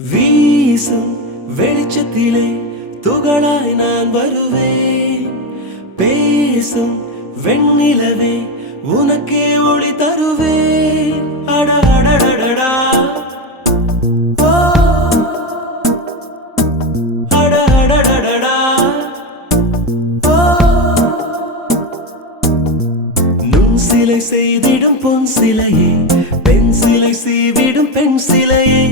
வீசும் வெளிச்சத்திலே துகளாய் நான் வருவேன். பேசும் வெண்ணிலவே உனக்கே ஒளி தருவேன். அட அடடடடா ஓ அட அடடடடா ஓ நுண் சிலை செய்திடும் பொன் சிலையே, பெண் சிலை சீவிடும் பெண் சிலையே,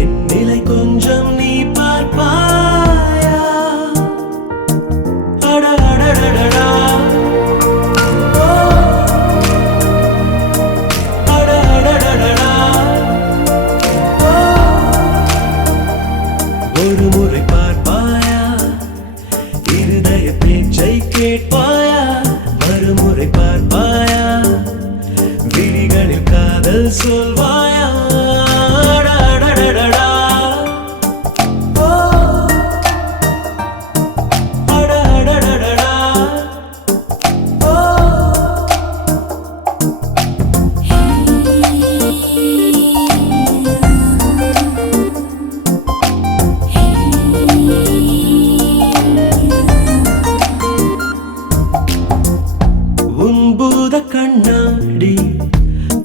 என் நிலை கொஞ்சம் நீ பார்ப்பாயா? அட அடடடடா ஓ அட அடடடடா ஓ ஒரு முறை பார்ப்பாயா? இருதய பேச்சை கேட்பாயா? மறுமுறை பார்ப்பாயா? விழிகளில் காதல் சொல்வாயா? அடடடடடா ஓ அடடடடடா ஓ உன் பூத கண்ணாடி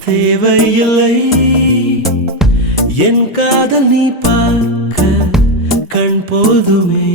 தேவையில்லை, என் காதல் நீ பார்க்க கண் போதுமே.